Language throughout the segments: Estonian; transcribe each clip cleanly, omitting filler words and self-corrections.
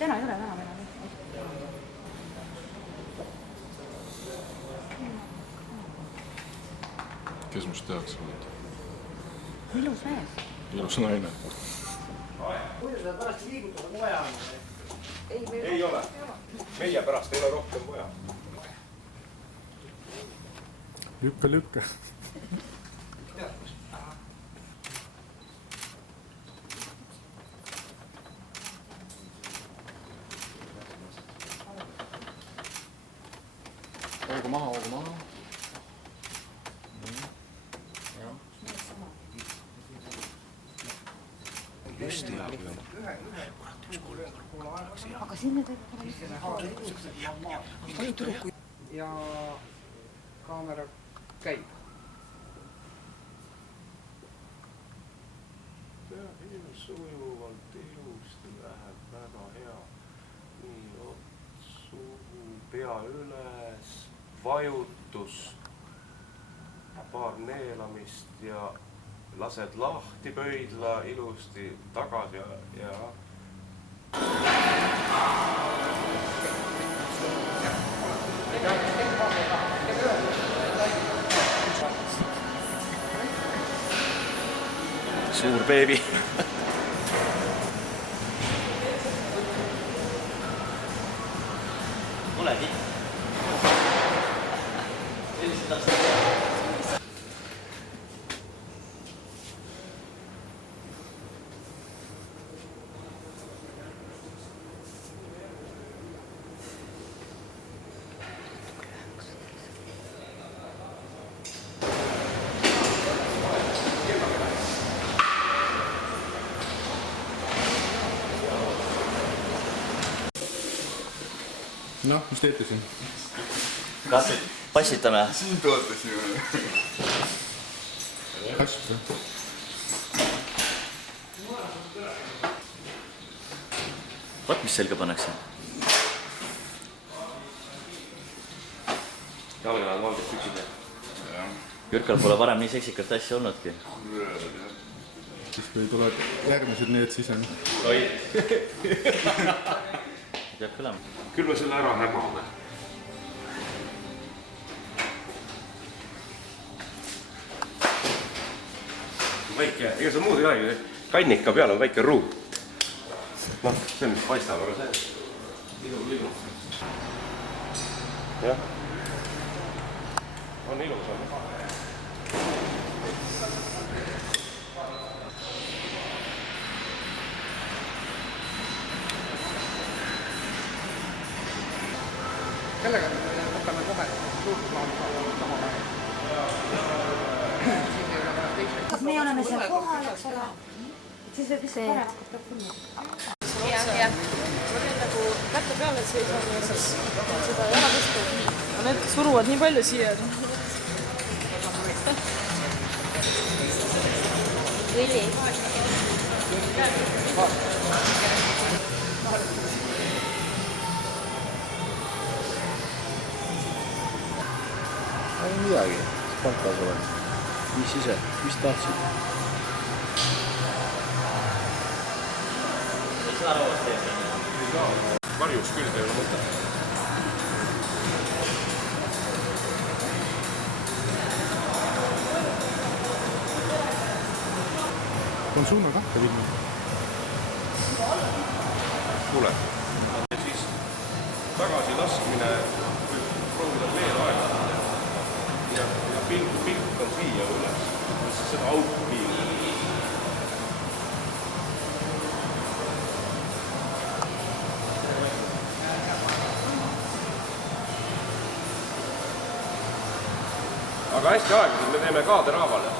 täna ei ole enam. Kes must tehakse võtta? Ilus mees. Ilus naine. Kuidas seda pärast liigutada vaja on? Ei ole. Meie pärast ei ole rohkem vaja. Lükka. Hoogu maha. Just hea kui on. Kurat, üks kolm oleks hea. Aga sinna teeb ja kaamera käib. Sujuvalt ilusti läheb, väga hea. Nii, suhu, pea üles, vajutus, paar neelamist ja lased lahti pöidla ilusti tagasi ja suur beebi. Olegi. Noh, mis teete siin? Kas passitame? siin tootasime. Kasp või? Vaat mis selga pannakse? Jalgad valged püksid. Jürkal pole varem nii seksikat asja olnudki. Siis kui tuleb järgmised need, siis on... Oi! Peab kõlema. Küll me selle ära hämame. Väike, ega see muud ei ole, kannika peal on väike ruut. Noh, see mis paistab, aga see ilu. Jah. On ilus, on. Kellega me võtame kohe suurt plaani samal ajal. kas me oleme seal kohal, eks ole? Siis võib lihtsalt parem hakata küll. Ja. Ma teen nagu kätte peale seisma ja siis seda jala tõsta. Aga need suruvad nii palju siia. Võli. Ei midagi, spontaas olen. Mis ise, mis tahtsid? Mis arvavad teeb? Varjus küll ei ole mõtet. On suuna kahte linna. Tule. Siis tagasi laskmine proovida veel aegada. Ja pilk on siia üles. Seda auku piirida. Aga hästi aeglaselt me teeme kaaderhaavale.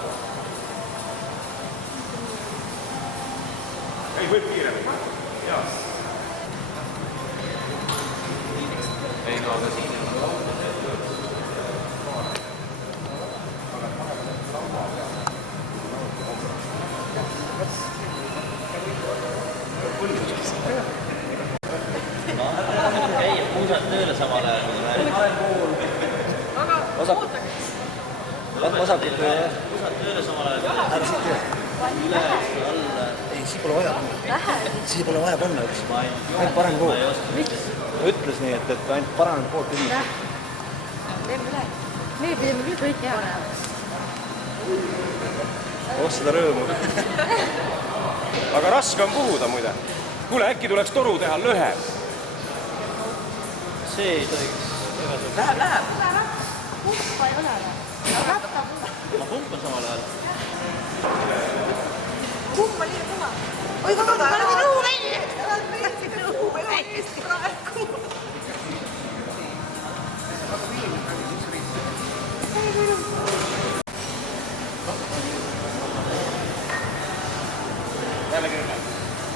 Ei, võib kiiremini. Jaa. Ei, no aga siin on Käia puusad tööle samal ajal. Vasakut tööle samal ajal. Üles, alla. Siis pole vaja panna. Siis pole vaja panna üks. Ainult parem pool. Ütles nii, et ainult parem pool tüli. Me pidime küll kõik panema. Seda rõõmu. Aga raske on puhuda muide. Kuule, äkki tuleks toru teha lühem? see ei tohiks Läheb. Pumpa ei ole. ma pumpan samal ajal. Kumma liiga kõva. Oi, aga ma olen rõhu välja. Rõhu väikest praegu.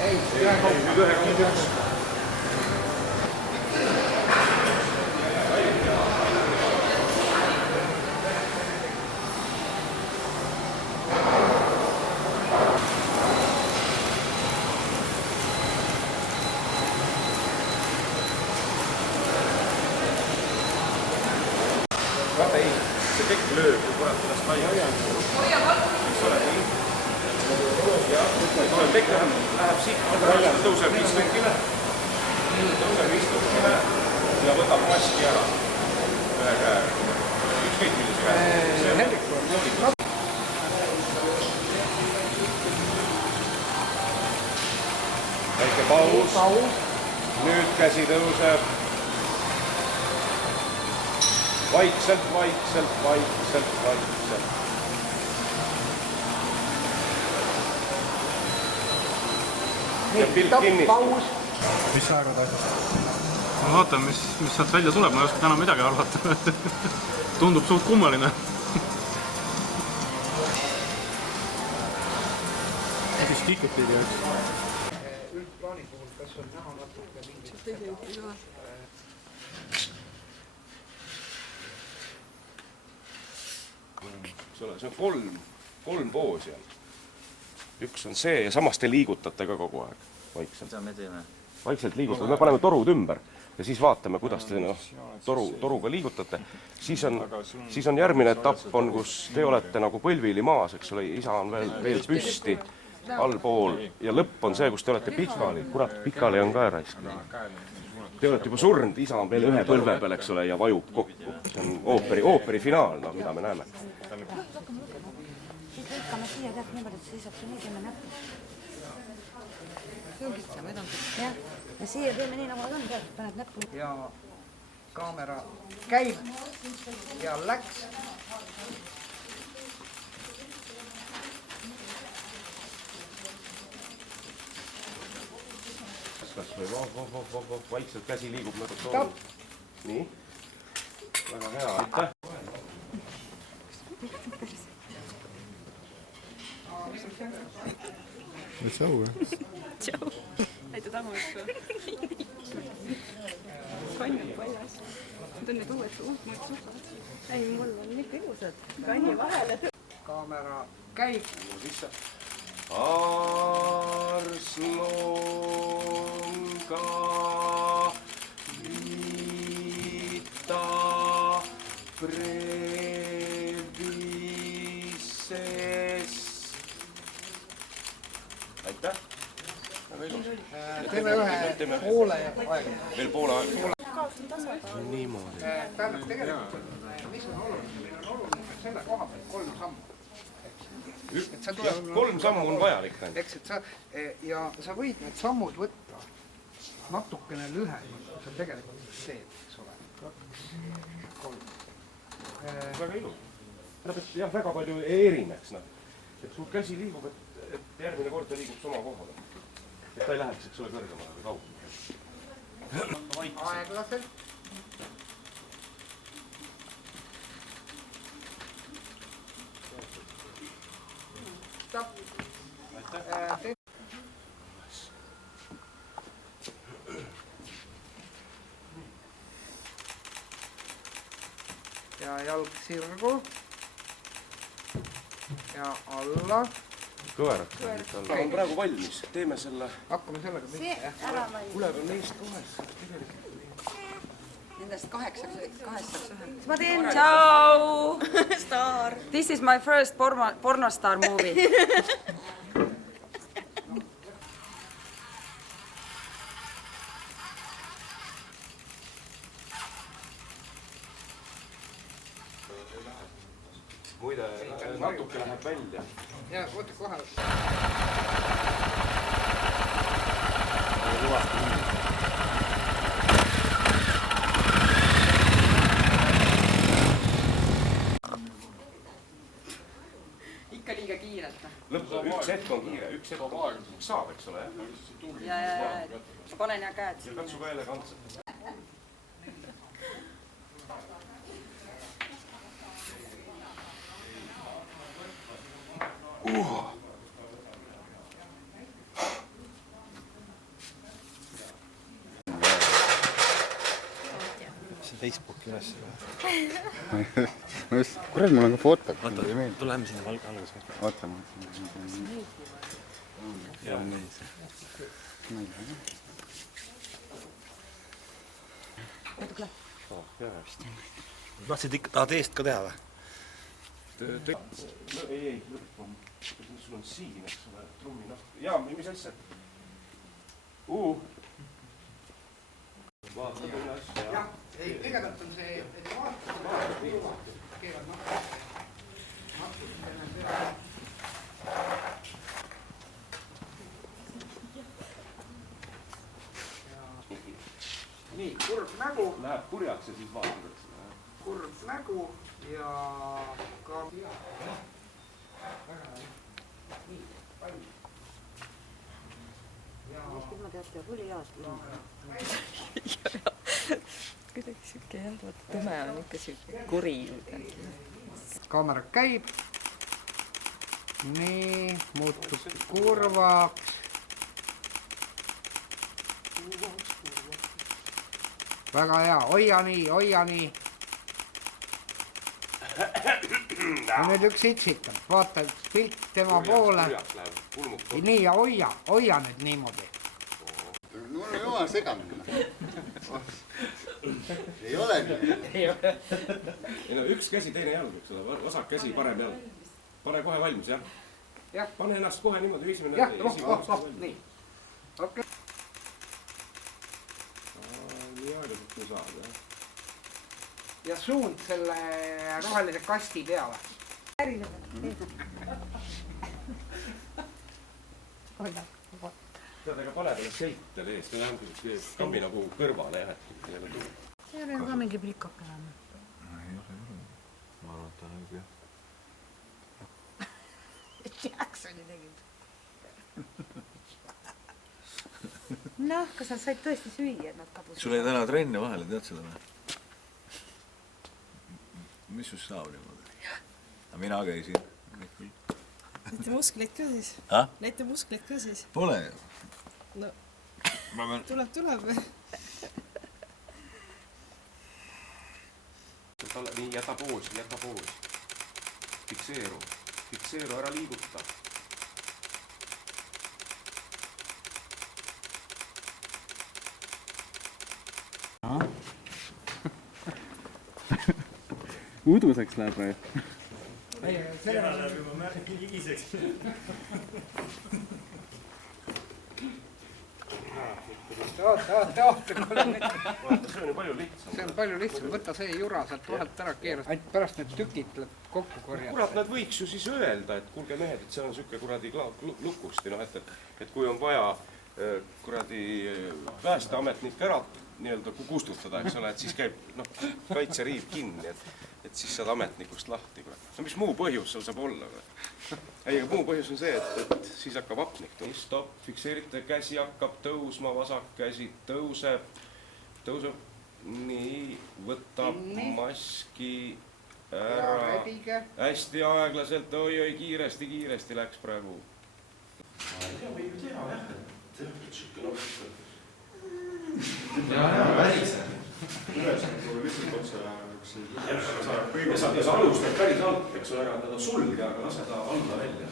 Ei, ühe kaupa. Vaata ei, see tekk lööb, kui kurat sellest laia. Mis ole nii? Ja tekk läheb siit, tõuseb istungile. Tõuseb istungile ja võtab maski ära. Ühe käe. Ükskõik millise käe. Hendrik, väike paus. Nüüd käsi tõuseb. Vaikselt, vaikselt, vaikselt, vaikselt. Ja pilt kinni. Mis sa arvad asjast? Ma vaatan, mis sealt välja tuleb, ma ei oska täna midagi arvata. Tundub suht kummaline. Siis kikut ei tea. Üldplaani puhul, kas on näha natuke mingit See on kolm poosi on. Üks on see ja samas te liigutate ka kogu aeg. Vaikselt. Mida me teeme? Vaikselt liigutate. Me paneme torud ümber ja siis vaatame, kuidas te toruga liigutate. Siis on järgmine etapp, kus te olete nagu põlvili maas, eks ole, isa on veel püsti allpool ja lõpp on see, kus te olete pikali. Kurat, pikali on ka raisk. Te olete juba surnud, isa on veel ühe põlve peal, eks ole, ja vajub kokku. See on ooperi finaal, mida me näeme. Siis lõikame siia tead niimoodi, et seisab see nii, teeme näppu. See ongi see, ma edan. Jah, ja siia teeme nii, nagu nad on, tead, paned näppu. ja kaamera käib ja läks. Kas või vaikselt käsi liigub nagu toru. Nii. Väga hea, aitäh. Tšau. Tšau. Näita tammust või? Kann on paljas. Need on need uued suhkad. Ei, mul on nii ilusad. Kanni vahele. Kaamera käib. Arslonga vita brevises. Aitäh. Teeme ühe poole aega. Veel poole aega. Niimoodi. Tähendab, tegelikult, mis on oluline? Meil on oluline selle koha pealt 3 sammu. Kolm sammu on vajalik. Eks, et sa võid need sammud võtta natukene lühemalt, kui sa tegelikult teed, eks ole. 2, 3. Väga ilus. Jah, väga palju erineks. Et sul käsi liigub, et järgmine kord ta liigub sama kohale. Et ta ei läheks, eks ole, kõrgemale või kaugele. Aeglaselt. Ja jalg sirgu ja alla. Kõverat. Ta on praegu valmis. Teeme selle. Hakkame sellega mitte. Tuleb on neist kohes. Nendest 8 ühe. Ma teen Tšau. Star. This is my first pornostar movie. muide, natuke läheb välja. Ja oota kohe. Ikka liiga kiirelt. Üks hetk on kiire, üks hetk on aeg, saab, eks ole. Ja. Ma panen ja käed. Ja katsu ka elegantselt. Facebooki üles. kurat, mul on ka foto. Tuleme sinna alguses. Oota, ma tahtsid ikka, tahad eest ka teha või? Ei, sul on siin, eks ole, trummi nahk. Jaa, mis asja? Vaata küll asja. Jah, ei, kõigepealt on see, et vaata, keevad natukene peale. Nii, kurb nägu. Läheb kurjaks ja siis vaatad. Kurb nägu ja ka... Miskid ma tead, peab oli jaast ilma. Kuidagi siuke jah, tõme on ikka siuke kuri. Kaamera käib. Nii, muutub kurvaks. Väga hea, hoia nii. Ja nüüd üks itsitab, vaata pilt tema poole. Nii ja hoia nüüd niimoodi. mul on jumal segamine. Ei ole nii. Ei no üks käsi, teine jalg, eks ole, vasak käsi, parem jalg. Pane kohe valmis, jah? Jah. Pane ennast kohe niimoodi, esimene. Jah, nii. Okei. Nii aeglaselt kui saab, jah. Ja suund selle rohelise kasti peale. Tead, ega pane talle seitele eest, ta on kammi nagu kõrvale, jah. See oli ka mingi plikake enam. Ei ole. Ma arvan, et ta on õige. Jacksoni tegid. Noh, kas nad said tõesti süüa, et nad kadusid? Sul jäi täna trenne vahele, tead seda või? Mis sus saab niimoodi? Mina käisin. Näite muskleid ka siis. Näite muskleid ka siis. Pole ju. No, tuleb. Nii, jäta poosi. Fikseeru, ära liiguta. Uduseks läheb või? Seda läheb juba märki ligiseks. Oota, kuule nüüd. See on ju palju lihtsam. See on palju lihtsam, võta see jura sealt vahelt ära keeras. Ainult pärast need tükid kokku korjata. Kurat, nad võiks ju siis öelda, et kuulge mehed, et see on siuke kuradi lukusti, noh, et kui on vaja kuradi päästeametnik ära nii-öelda kustutada, eks ole, et siis käib, noh, kaitseriiv kinni, et siis saad ametnikust lahti. No mis muu põhjus seal saab olla? Ei, aga muu põhjus on see, et siis hakkab apnik. Stopp, fikseerite, käsi hakkab tõusma, vasak käsi tõuseb. Nii, võtab maski ära. Hästi aeglaselt, oi, kiiresti läks praegu. See võib teha, jah, et ja päriselt. Ja sa alustad päris alt, eks ole, aga teda sulge, aga lase ta alla välja.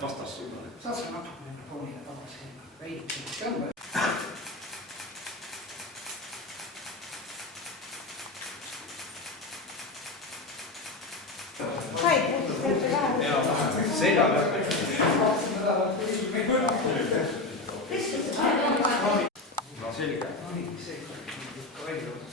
Vastas sulle. Saad sa natukene foonile tagasi veidi. Selja peal. No selge. Nii, see ikka välja võtad.